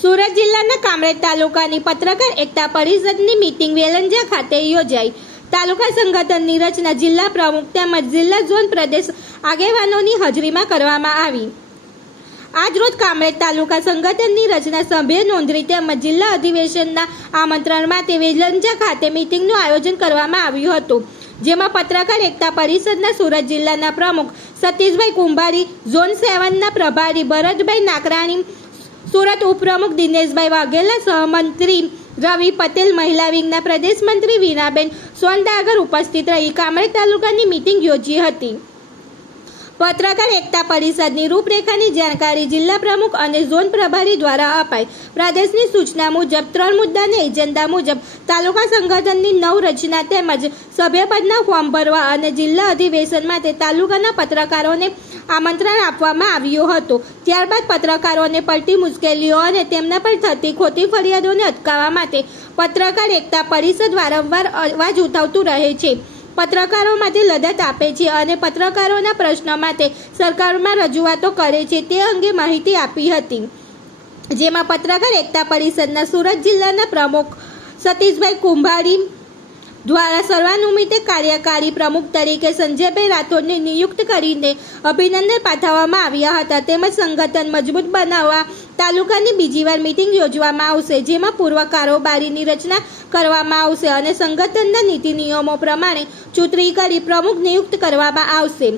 સુરત જિલ્લાના કામરેજ તાલુકાની પત્રકાર એકતા પરિષદની મીટિંગ વેલંજા ખાતે યોજાઈ। તાલુકા સંગઠનની રચના જિલ્લા પ્રમુખ તેમજ જિલ્લા ઝોન પ્રદેશ આગેવાનોની હાજરીમાં કરવામાં આવી। આજરોજ કામરેજ તાલુકા સંગઠનની રચના સભ્ય નોંધણી તેમજ જિલ્લા અધિવેશનના આમંત્રણ માટે વેલંજા ખાતે મીટિંગનું આયોજન કરવામાં આવ્યું હતું, જેમાં પત્રકાર એકતા પરિષદના સુરત જિલ્લાના પ્રમુખ સતીશભાઈ કુંભારી, ઝોન 7ના પ્રભારી ભરતભાઈ નાકરાણી, સુરત ઉપપ્રમુખ દિનેશભાઈ વાઘેલા, સહમંત્રી રવિ પટેલ, મહિલા વિંગના પ્રદેશ મંત્રી વીણાબેન સોનદાગર ઉપસ્થિત રહી કામરેજ તાલુકાની મીટિંગ યોજી હતી। પત્રકાર એકતા પરિષદની રૂપરેખાની જાણકારી જિલ્લા પ્રમુખ અને ઝોન પ્રભારી દ્વારા અપાઈ। પ્રદેશની સૂચના મુજબ 3 મુદ્દાને એજન્ડા મુજબ તાલુકા સંગઠનની નવ રચના તેમજ સભ્યપદના ફોર્મ ભરવા અને જિલ્લા અધિવેશન માટે તાલુકાના પત્રકારોને આમંત્રણ આપવામાં આવ્યું હતું। ત્યારબાદ પત્રકારોને પડતી મુશ્કેલીઓ અને તેમના પર થતી ખોટી ફરિયાદોને અટકાવવા માટે પત્રકાર એકતા પરિષદ વારંવાર અવાજ ઉઠાવતું રહે છે, પત્રકારો માટે લડત આપે છે અને પત્રકારોના પ્રશ્નો માટે સરકારમાં રજૂઆતો કરે છે તે અંગે માહિતી આપી હતી, જેમાં પત્રકાર એકતા પરિષદના સુરત જિલ્લાના પ્રમુખ સતીશભાઈ કુંભારી દ્વારા સર્વાનુમતે કાર્યકારી પ્રમુખ તરીકે સંજયભાઈ રાઠોડને નિયુક્ત કરીને અભિનંદન પાઠવવામાં આવ્યા હતા। તેમજ સંગઠન મજબૂત બનાવવા તાલુકાની બીજી વાર મીટિંગ યોજવામાં આવશે, જેમાં પૂર્વ કારોબારીની રચના કરવામાં આવશે અને સંગઠનના નીતિ નિયમો પ્રમાણે ચૂંટણી કરી પ્રમુખ નિયુક્ત કરવામાં આવશે।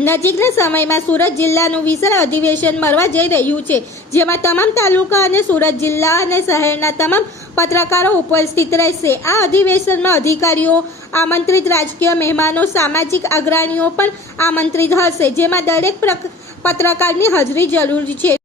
નજીકના સમયમાં સુરત જિલ્લાનું વિશાળ અધિવેશન મળવા જઈ રહ્યું છે, જેમાં તમામ તાલુકા અને સુરત જિલ્લા અને શહેરના તમામ પત્રકારો ઉપસ્થિત રહેશે। આ અધિવેશનમાં અધિકારીઓ આમંત્રિત, રાજકીય મહેમાનો, સામાજિક અગ્રણીઓ પણ આમંત્રિત હશે, જેમાં દરેક પત્રકારની હાજરી જરૂરી છે।